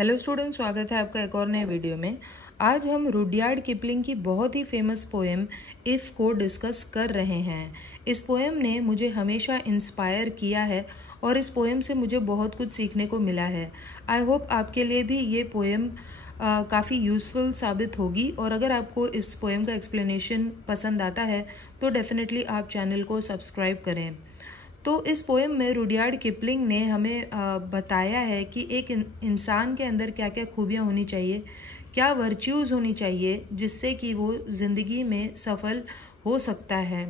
Hello student, स्वागत है आपका एक और नए वीडियो में। आज हम रुडयार्ड किपलिंग की बहुत ही फेमस पोएम इफ़ को डिस्कस कर रहे हैं। इस पोएम ने मुझे हमेशा इंस्पायर किया है और इस पोएम से मुझे बहुत कुछ सीखने को मिला है। आई होप आपके लिए भी ये पोएम काफ़ी यूज़फुल साबित होगी और अगर आपको इस पोएम का एक्सप्लेनेशन पसंद आता है तो डेफिनेटली आप चैनल को सब्सक्राइब करें। तो इस पोएम में रुडयार्ड किपलिंग ने हमें बताया है कि एक इंसान के अंदर क्या क्या खूबियाँ होनी चाहिए, क्या वर्च्यूज़ होनी चाहिए जिससे कि वो ज़िंदगी में सफल हो सकता है।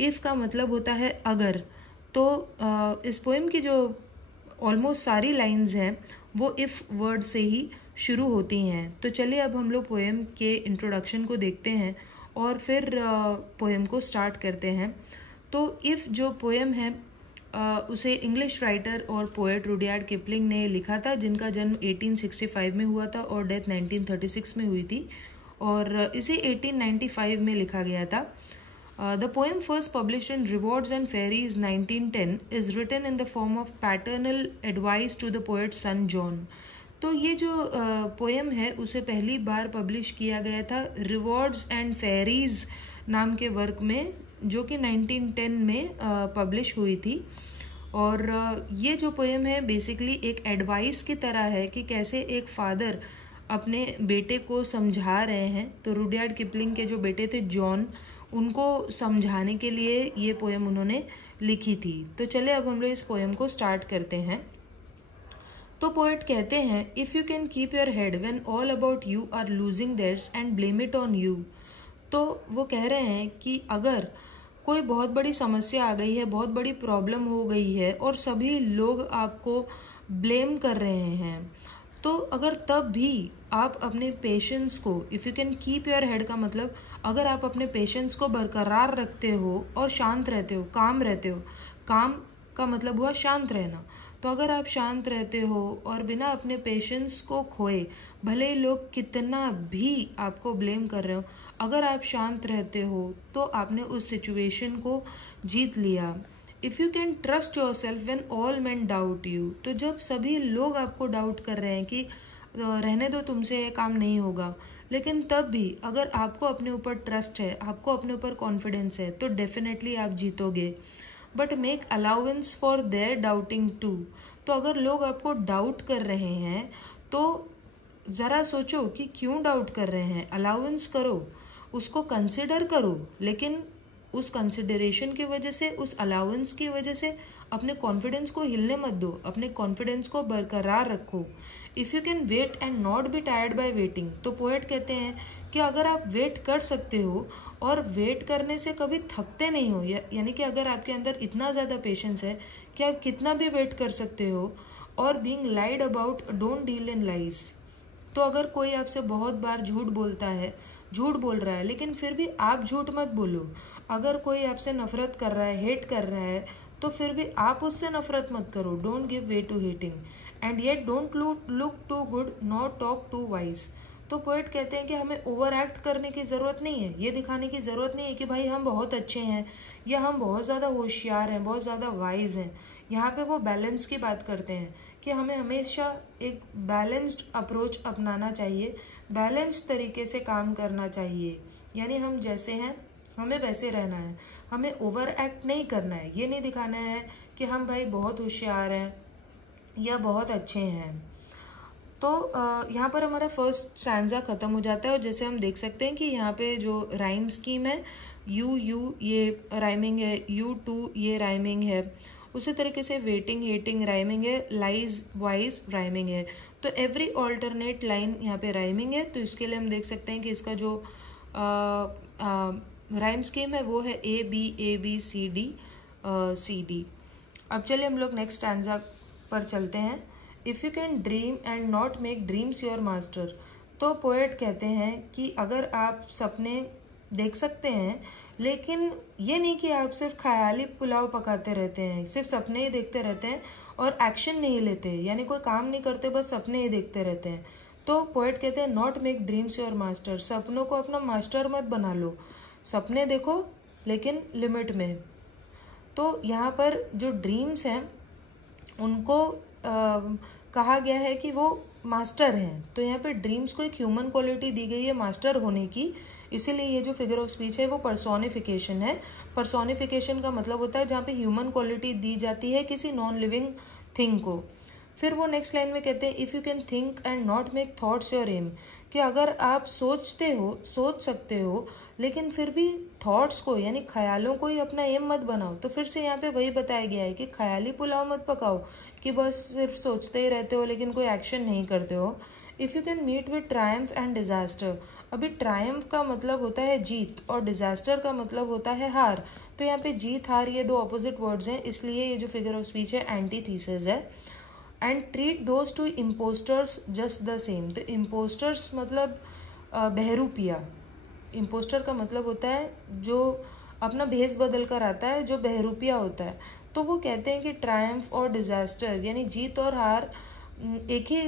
इफ़ का मतलब होता है अगर। तो इस पोएम की जो ऑलमोस्ट सारी लाइंस हैं वो इफ़ वर्ड से ही शुरू होती हैं। तो चलिए अब हम लोग पोएम के इंट्रोडक्शन को देखते हैं और फिर पोएम को स्टार्ट करते हैं। तो इफ़ जो पोएम है उसे इंग्लिश राइटर और पोएट रुडयार्ड किपलिंग ने लिखा था, जिनका जन्म 1865 में हुआ था और डेथ 1936 में हुई थी, और इसे 1895 में लिखा गया था। The poem first published in Rewards and Fairies 1910 is written in the form of paternal advice to the poet's son John. तो ये जो पोएम है उसे पहली बार पब्लिश किया गया था रिवॉर्ड्स एंड फेरीज नाम के वर्क में, जो कि 1910 में पब्लिश हुई थी। और ये जो पोएम है बेसिकली एक एडवाइस की तरह है कि कैसे एक फादर अपने बेटे को समझा रहे हैं। तो रुडयार्ड किपलिंग के जो बेटे थे जॉन, उनको समझाने के लिए ये पोएम उन्होंने लिखी थी। तो चले अब हम लोग इस पोएम को स्टार्ट करते हैं। तो पोएट कहते हैं, if you can keep your head when all about you are losing theirs and blame it on you. तो वो कह रहे हैं कि अगर कोई बहुत बड़ी समस्या आ गई है, बहुत बड़ी प्रॉब्लम हो गई है और सभी लोग आपको ब्लेम कर रहे हैं, तो अगर तब भी आप अपने पेशेंस को, if you can keep your head का मतलब अगर आप अपने पेशेंस को बरकरार रखते हो और शांत रहते हो, काम रहते हो, काम का मतलब हुआ शांत रहना। तो अगर आप शांत रहते हो और बिना अपने पेशेंस को खोए, भले ही लोग कितना भी आपको ब्लेम कर रहे हो, अगर आप शांत रहते हो तो आपने उस सिचुएशन को जीत लिया। If you can trust your self when all main doubt you. तो जब सभी लोग आपको डाउट कर रहे हैं कि रहने दो, तुमसे ये काम नहीं होगा, लेकिन तब भी अगर आपको अपने ऊपर ट्रस्ट है, आपको अपने ऊपर कॉन्फिडेंस है, तो डेफिनेटली आप जीतोगे। But make allowance for their doubting too. तो अगर लोग आपको डाउट कर रहे हैं तो ज़रा सोचो कि क्यों डाउट कर रहे हैं, अलाउंस करो, उसको कंसिडर करो, लेकिन उस कंसिडरेशन की वजह से, उस अलाउंस की वजह से अपने कॉन्फिडेंस को हिलने मत दो, अपने कॉन्फिडेंस को बरकरार रखो। If you can wait and not be tired by waiting. तो पोएट कहते हैं कि अगर आप वेट कर सकते हो और वेट करने से कभी थकते नहीं हो, यानी कि अगर आपके अंदर इतना ज़्यादा पेशेंस है कि आप कितना भी वेट कर सकते हो, और being lied about don't deal in lies. तो अगर कोई आपसे बहुत बार झूठ बोलता है, झूठ बोल रहा है, लेकिन फिर भी आप झूठ मत बोलो। अगर कोई आपसे नफरत कर रहा है, हेट कर रहा है, तो फिर भी आप उससे नफरत मत करो। Don't give way to hating and yet don't look too good not talk too wise. तो पोएट कहते हैं कि हमें ओवर एक्ट करने की ज़रूरत नहीं है, ये दिखाने की ज़रूरत नहीं है कि भाई हम बहुत अच्छे हैं या हम बहुत ज़्यादा होशियार हैं, बहुत ज़्यादा वाइज हैं। यहाँ पे वो बैलेंस की बात करते हैं कि हमें हमेशा एक बैलेंस्ड अप्रोच अपनाना चाहिए, बैलेंस्ड तरीके से काम करना चाहिए। यानी हम जैसे हैं हमें वैसे रहना है, हमें ओवर एक्ट नहीं करना है। ये नहीं दिखाना है कि हम भाई बहुत होशियार हैं या बहुत अच्छे हैं। तो यहाँ पर हमारा फर्स्ट स्टैंजा ख़त्म हो जाता है और जैसे हम देख सकते हैं कि यहाँ पे जो राइम स्कीम है, यू ये राइमिंग है, यू टू ये राइमिंग है, उसी तरीके से वेटिंग हेटिंग राइमिंग है, लाइज वाइज राइमिंग है। तो एवरी ऑल्टरनेट लाइन यहाँ पे राइमिंग है। तो इसके लिए हम देख सकते हैं कि इसका जो राइम स्कीम है वो है ए बी सी डी। अब चलिए हम लोग नेक्स्ट स्टैंजा पर चलते हैं। If you can dream and not make dreams your master. तो पोएट कहते हैं कि अगर आप सपने देख सकते हैं, लेकिन ये नहीं कि आप सिर्फ ख्याली पुलाव पकाते रहते हैं, सिर्फ सपने ही देखते रहते हैं और एक्शन नहीं लेते, यानी कोई काम नहीं करते, बस सपने ही देखते रहते हैं। तो पोएट कहते हैं not make dreams your master. सपनों को अपना मास्टर मत बना लो, सपने देखो लेकिन लिमिट में। तो यहाँ पर जो ड्रीम्स हैं उनको कहा गया है कि वो मास्टर हैं। तो यहाँ पे ड्रीम्स को एक ह्यूमन क्वालिटी दी गई है मास्टर होने की, इसीलिए ये जो फिगर ऑफ स्पीच है वो पर्सोनिफिकेशन है। पर्सोनिफिकेशन का मतलब होता है जहाँ पे ह्यूमन क्वालिटी दी जाती है किसी नॉन लिविंग थिंग को। फिर वो नेक्स्ट लाइन में कहते हैं if you can think and not make thoughts your aim, कि अगर आप सोच सकते हो लेकिन फिर भी थॉट्स को यानी ख्यालों को ही अपना एम मत बनाओ। तो फिर से यहाँ पे वही बताया गया है कि ख्याली पुलाव मत पकाओ कि बस सिर्फ सोचते ही रहते हो लेकिन कोई एक्शन नहीं करते हो। If you can meet with triumph and disaster, अभी ट्रायम्फ का मतलब होता है जीत और डिजास्टर का मतलब होता है हार। तो यहाँ पे जीत हार ये दो ऑपोजिट वर्ड्स हैं, इसलिए ये जो फिगर ऑफ स्पीच है एंटीथीसिस है। And treat those two impostors just the same, तो इम्पोस्टर्स मतलब बहरूपिया। इम्पोस्टर का मतलब होता है जो अपना भेस बदल कर आता है, जो बहरूपिया होता है। तो वो कहते हैं कि ट्रायम्फ और डिजास्टर यानी जीत और हार एक ही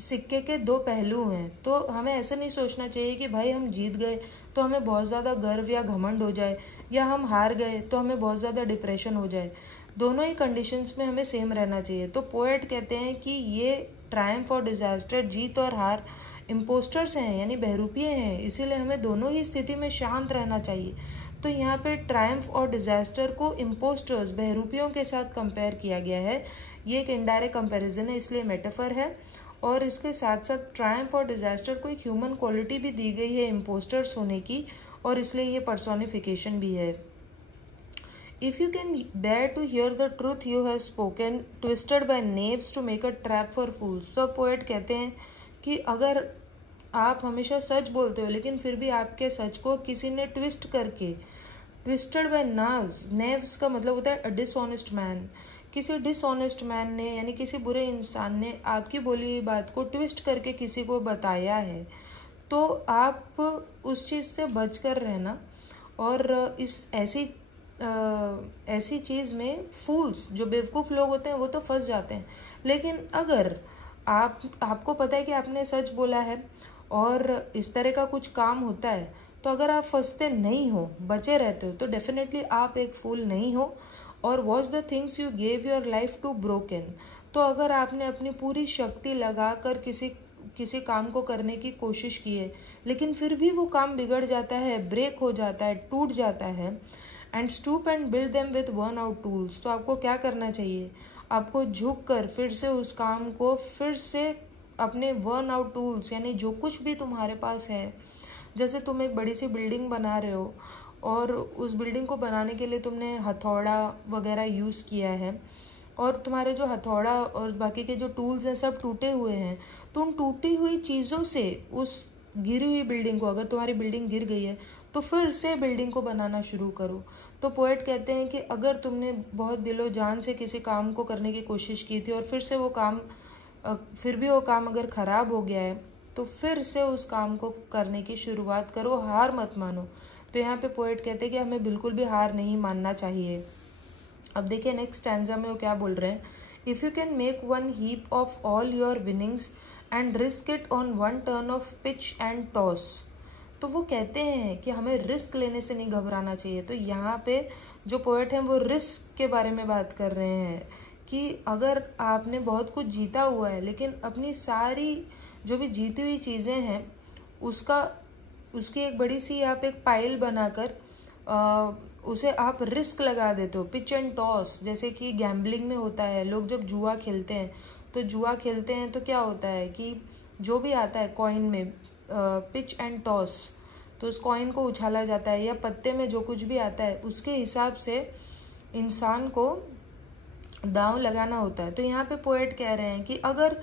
सिक्के के दो पहलू हैं। तो हमें ऐसा नहीं सोचना चाहिए कि भाई हम जीत गए तो हमें बहुत ज़्यादा गर्व या घमंड हो जाए, या हम हार गए तो हमें बहुत ज़्यादा डिप्रेशन हो जाए। दोनों ही कंडीशंस में हमें सेम रहना चाहिए। तो पोएट कहते हैं कि ये ट्रायम्फ और डिजास्टर, जीत और हार इम्पोस्टर्स हैं यानी बहरूपिये हैं, इसीलिए हमें दोनों ही स्थिति में शांत रहना चाहिए। तो यहाँ पे ट्रायम्फ और डिजास्टर को इम्पोस्टर्स बहरूपियों के साथ कंपेयर किया गया है। ये एक इनडायरेक्ट कंपैरिजन है, इसलिए मेटाफर है। और इसके साथ साथ ट्रायम्फ और डिजास्टर को एक ह्यूमन क्वालिटी भी दी गई है इम्पोस्टर्स होने की, और इसलिए ये पर्सोनिफिकेशन भी है। If you can bear to hear the truth you have spoken, twisted by knaves to make a trap for fools. So poet कहते हैं कि अगर आप हमेशा सच बोलते हो लेकिन फिर भी आपके सच को किसी ने ट्विस्ट करके, ट्विस्टेड बाय नाव्स, नेव्स का मतलब होता है डिसऑनेस्ट मैन, किसी डिसऑनेस्ट मैन ने यानी किसी बुरे इंसान ने आपकी बोली हुई बात को ट्विस्ट करके किसी को बताया है, तो आप उस चीज़ से बच कर रहना। और इस ऐसी चीज़ में फूल्स, जो बेवकूफ़ लोग होते हैं, वो तो फंस जाते हैं। लेकिन अगर आपको पता है कि आपने सच बोला है और इस तरह का कुछ काम होता है, तो अगर आप फंसते नहीं हो, बचे रहते हो, तो डेफिनेटली आप एक फूल नहीं हो। और watch the things you gave your life to broken, तो अगर आपने अपनी पूरी शक्ति लगाकर किसी काम को करने की कोशिश की है लेकिन फिर भी वो काम बिगड़ जाता है, ब्रेक हो जाता है, टूट जाता है, and stoop and build them with worn out tools, तो आपको क्या करना चाहिए? आपको झुक कर फिर से उस काम को फिर से अपने वर्न आउट टूल्स यानी जो कुछ भी तुम्हारे पास है, जैसे तुम एक बड़ी सी बिल्डिंग बना रहे हो और उस बिल्डिंग को बनाने के लिए तुमने हथौड़ा वगैरह यूज़ किया है और तुम्हारे जो हथौड़ा और बाकी के जो टूल्स हैं सब टूटे हुए हैं, तो उन टूटी हुई चीज़ों से उस गिरी हुई बिल्डिंग को, अगर तुम्हारी बिल्डिंग गिर गई है तो फिर से बिल्डिंग को बनाना शुरू करो। तो पोएट कहते हैं कि अगर तुमने बहुत दिलो जान से किसी काम को करने की कोशिश की थी और फिर भी वो काम अगर ख़राब हो गया है, तो फिर से उस काम को करने की शुरुआत करो, हार मत मानो। तो यहाँ पे पोएट कहते हैं कि हमें बिल्कुल भी हार नहीं मानना चाहिए। अब देखिए नेक्स्ट स्टैंजा में वो क्या बोल रहे हैं, if you can make one heap of all your winnings and risk it on one turn off pitch and toss, तो वो कहते हैं कि हमें रिस्क लेने से नहीं घबराना चाहिए। तो यहाँ पे जो पोएट हैं वो रिस्क के बारे में बात कर रहे हैं कि अगर आपने बहुत कुछ जीता हुआ है लेकिन अपनी सारी जो भी जीती हुई चीज़ें हैं उसकी एक बड़ी सी आप एक पाइल बनाकर उसे आप रिस्क लगा देते हो, पिच एंड टॉस, जैसे कि गैम्बलिंग में होता है। लोग जब जुआ खेलते हैं तो क्या होता है कि जो भी आता है कॉइन में पिच एंड टॉस, तो उस कॉइन को उछाला जाता है, या पत्ते में जो कुछ भी आता है उसके हिसाब से इंसान को दांव लगाना होता है। तो यहाँ पे पोएट कह रहे हैं कि अगर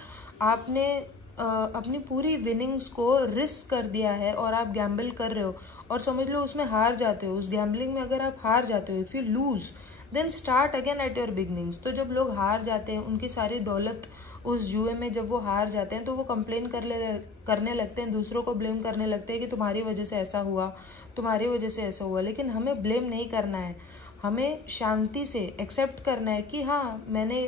आपने अपनी पूरी विनिंग्स को रिस्क कर दिया है और आप गैम्बल कर रहे हो और समझ लो उसमें हार जाते हो, उस गैम्बलिंग में अगर आप हार जाते हो, if you lose then start again at your beginnings. तो जब लोग हार जाते हैं, उनकी सारी दौलत उस जुए में जब वो हार जाते हैं तो वो कंप्लेन करने लगते हैं, दूसरों को ब्लेम करने लगते हैं कि तुम्हारी वजह से ऐसा हुआ, तुम्हारी वजह से ऐसा हुआ। लेकिन हमें ब्लेम नहीं करना है, हमें शांति से एक्सेप्ट करना है कि हाँ मैंने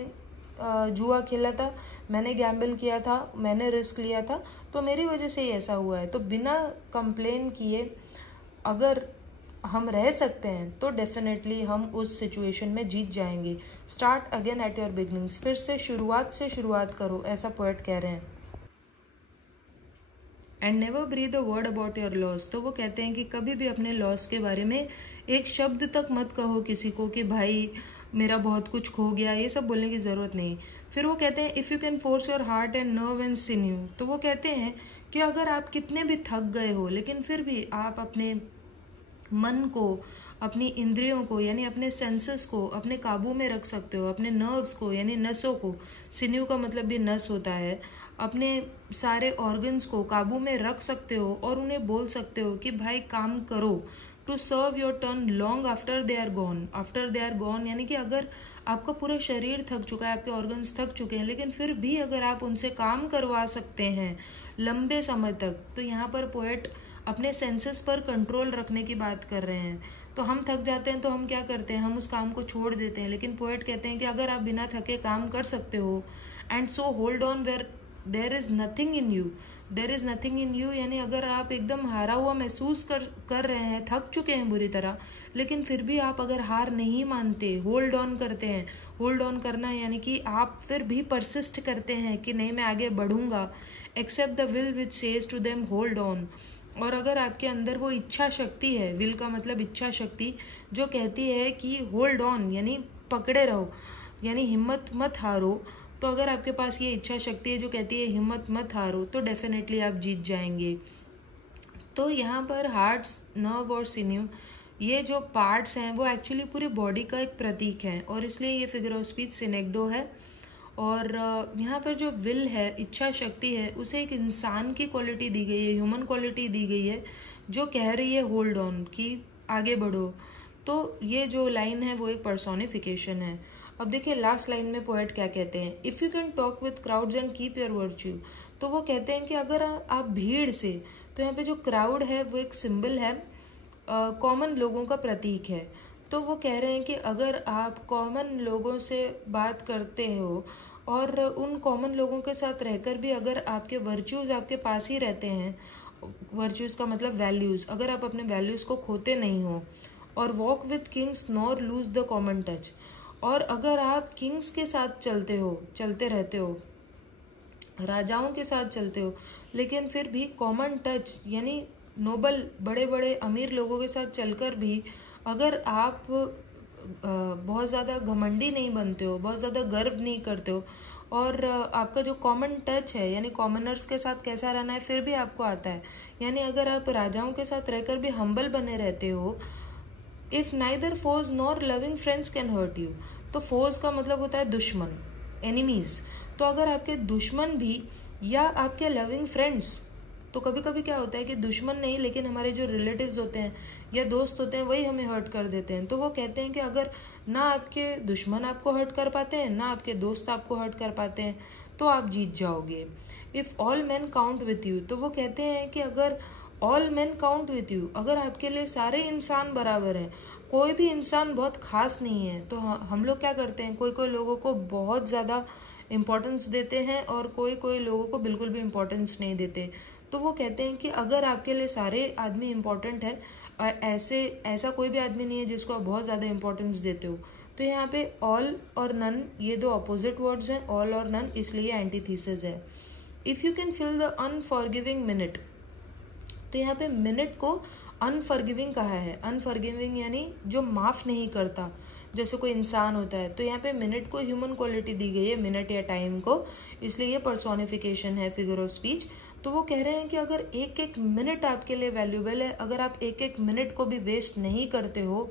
जुआ खेला था, मैंने गैम्बल किया था, मैंने रिस्क लिया था, तो मेरी वजह से ही ऐसा हुआ है। तो बिना कंप्लेन किए अगर हम रह सकते हैं तो डेफिनेटली हम उस सिचुएशन में जीत जाएंगे। Start again at your beginnings, फिर से शुरुआत करो, ऐसा पोएट कह रहे हैं। And never breathe a word about your loss, तो वो कहते हैं कि कभी भी अपने लॉस के बारे में एक शब्द तक मत कहो किसी को कि भाई मेरा बहुत कुछ खो गया, ये सब बोलने की जरूरत नहीं। फिर वो कहते हैं if you can force your heart and nerve and sinew, तो वो कहते हैं कि अगर आप कितने भी थक गए हो लेकिन फिर भी आप अपने मन को, अपनी इंद्रियों को यानी अपने सेंसेस को अपने काबू में रख सकते हो, अपने नर्व्स को यानी नसों को, सिन्यू का मतलब भी नस होता है, अपने सारे ऑर्गन्स को काबू में रख सकते हो और उन्हें बोल सकते हो कि भाई काम करो, to serve your turn long after they are gone. After they are gone यानी कि अगर आपका पूरा शरीर थक चुका है, आपके ऑर्गन्स थक चुके हैं, लेकिन फिर भी अगर आप उनसे काम करवा सकते हैं लंबे समय तक, तो यहाँ पर पोएट अपने सेंसेस पर कंट्रोल रखने की बात कर रहे हैं। तो हम थक जाते हैं तो हम क्या करते हैं, हम उस काम को छोड़ देते हैं, लेकिन पोएट कहते हैं कि अगर आप बिना थके काम कर सकते हो, and so hold on where there is nothing in you, there is nothing in you यानी अगर आप एकदम हारा हुआ महसूस कर रहे हैं, थक चुके हैं बुरी तरह, लेकिन फिर भी आप अगर हार नहीं मानते, होल्ड ऑन करते हैं। होल्ड ऑन करना यानी कि आप फिर भी परसिस्ट करते हैं कि नहीं मैं आगे बढ़ूंगा, except the will which says to them hold on. और अगर आपके अंदर वो इच्छा शक्ति है, विल का मतलब इच्छा शक्ति, जो कहती है कि होल्ड ऑन यानी पकड़े रहो, यानी हिम्मत मत हारो, तो अगर आपके पास ये इच्छा शक्ति है जो कहती है हिम्मत मत हारो, तो डेफिनेटली आप जीत जाएंगे। तो यहाँ पर हार्ट्स, नर्व और सिन्यू ये जो पार्ट्स हैं वो एक्चुअली पूरी बॉडी का एक प्रतीक है, और इसलिए ये फिगर ऑफ स्पीच सिनेक्डो है। और यहाँ पर जो विल है, इच्छा शक्ति है, उसे एक इंसान की क्वालिटी दी गई है, ह्यूमन क्वालिटी दी गई है, जो कह रही है होल्ड ऑन कि आगे बढ़ो। तो ये जो लाइन है वो एक पर्सोनिफिकेशन है। अब देखिए लास्ट लाइन में पोएट क्या कहते हैं, if you can talk with crowds and keep your virtue, तो वो कहते हैं कि अगर आप भीड़ से, तो यहाँ पे जो क्राउड है वो एक सिंबल है, कॉमन लोगों का प्रतीक है। तो वो कह रहे हैं कि अगर आप कॉमन लोगों से बात करते हो और उन कॉमन लोगों के साथ रहकर भी अगर आपके वर्च्यूज आपके पास ही रहते हैं, वर्च्यूज का मतलब वैल्यूज, अगर आप अपने वैल्यूज को खोते नहीं हो, और walk with Kings nor lose the common touch, और अगर आप किंग्स के साथ चलते रहते हो, राजाओं के साथ चलते हो, लेकिन फिर भी कॉमन टच यानी नोबल बड़े बड़े अमीर लोगों के साथ चलकर भी अगर आप बहुत ज़्यादा घमंडी नहीं बनते हो, बहुत ज़्यादा गर्व नहीं करते हो, और आपका जो कॉमन टच है यानी कॉमनर्स के साथ कैसा रहना है फिर भी आपको आता है, यानी अगर आप राजाओं के साथ रहकर भी हम्बल बने रहते हो, if neither foes nor loving friends can hurt you, तो फोज का मतलब होता है दुश्मन, एनिमीज। तो अगर आपके दुश्मन भी या आपके लविंग फ्रेंड्स, तो कभी कभी क्या होता है कि दुश्मन नहीं लेकिन हमारे जो रिलेटिव्स होते हैं या दोस्त होते हैं वही हमें हर्ट कर देते हैं। तो वो कहते हैं कि अगर ना आपके दुश्मन आपको हर्ट कर पाते हैं ना आपके दोस्त आपको हर्ट कर पाते हैं, तो आप जीत जाओगे। If all man count with you, तो वो कहते हैं कि अगर all man count with you, अगर आपके लिए सारे इंसान बराबर हैं, कोई भी इंसान बहुत खास नहीं है, तो हम लोग क्या करते हैं, कोई कोई लोगों को बहुत ज़्यादा इम्पोर्टेंस देते हैं और कोई कोई लोगों को बिल्कुल भी इम्पोर्टेंस नहीं देते। तो वो कहते हैं कि अगर आपके लिए सारे आदमी इम्पोर्टेंट है, ऐसा कोई भी आदमी नहीं है जिसको आप बहुत ज़्यादा इम्पोर्टेंस देते हो। तो यहाँ पे ऑल और नन ये दो अपोजिट वर्ड्स हैं, ऑल और नन, इसलिए एंटीथीसिस है। If you can fill the unforgiving minute, तो यहाँ पे मिनट को अनफॉरगिविंग कहा है। अनफॉरगिविंग यानी जो माफ़ नहीं करता, जैसे कोई इंसान होता है। तो यहाँ पे मिनट को ह्यूमन क्वालिटी दी गई है, मिनट या टाइम को, इसलिए ये पर्सोनिफिकेशन है, फिगर ऑफ स्पीच। तो वो कह रहे हैं कि अगर एक एक मिनट आपके लिए वैल्यूबल है, अगर आप एक एक मिनट को भी वेस्ट नहीं करते हो,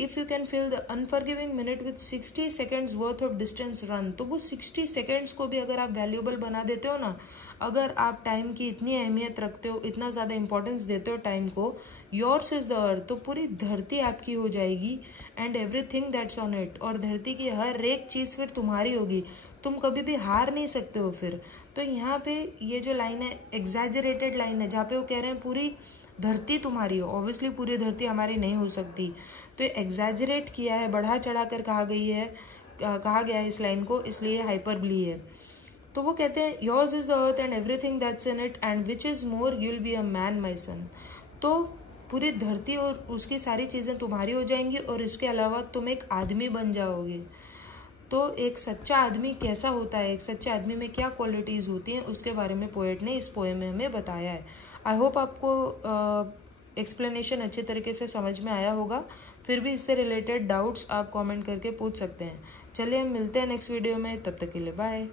if you can fill the unforgiving minute with 60 seconds worth of distance run, तो वो 60 सेकेंड्स को भी अगर आप वैल्यूबल बना देते हो ना, अगर आप टाइम की इतनी अहमियत रखते हो, इतना ज़्यादा इंपॉर्टेंस देते हो टाइम को, योर्स इज द अर्थ, तो पूरी धरती आपकी हो जाएगी, and everything that's on it, और धरती की हर एक चीज़ फिर तुम्हारी होगी, तुम कभी भी हार नहीं सकते हो फिर। तो यहाँ पे ये जो लाइन है एग्जैजरेटेड लाइन है, जहाँ पे वो कह रहे हैं पूरी धरती तुम्हारी हो। ऑब्वियसली पूरी धरती हमारी नहीं हो सकती, तो एग्जैजरेट किया है, बढ़ा चढ़ा कर कहा गया है इस लाइन को, इसलिए हाइपरबली है। तो वो कहते हैं yours is the earth and everything that's in it and which is more you will be a man my son. तो पूरी धरती और उसकी सारी चीज़ें तुम्हारी हो जाएंगी और इसके अलावा तुम एक आदमी बन जाओगे। तो एक सच्चा आदमी कैसा होता है, एक सच्चे आदमी में क्या क्वालिटीज़ होती हैं, उसके बारे में पोएट ने इस पोएम में हमें बताया है। आई होप आपको एक्सप्लेनेशन अच्छे तरीके से समझ में आया होगा। फिर भी इससे रिलेटेड डाउट्स आप कमेंट करके पूछ सकते हैं। चलिए हम मिलते हैं नेक्स्ट वीडियो में, तब तक के लिए बाय।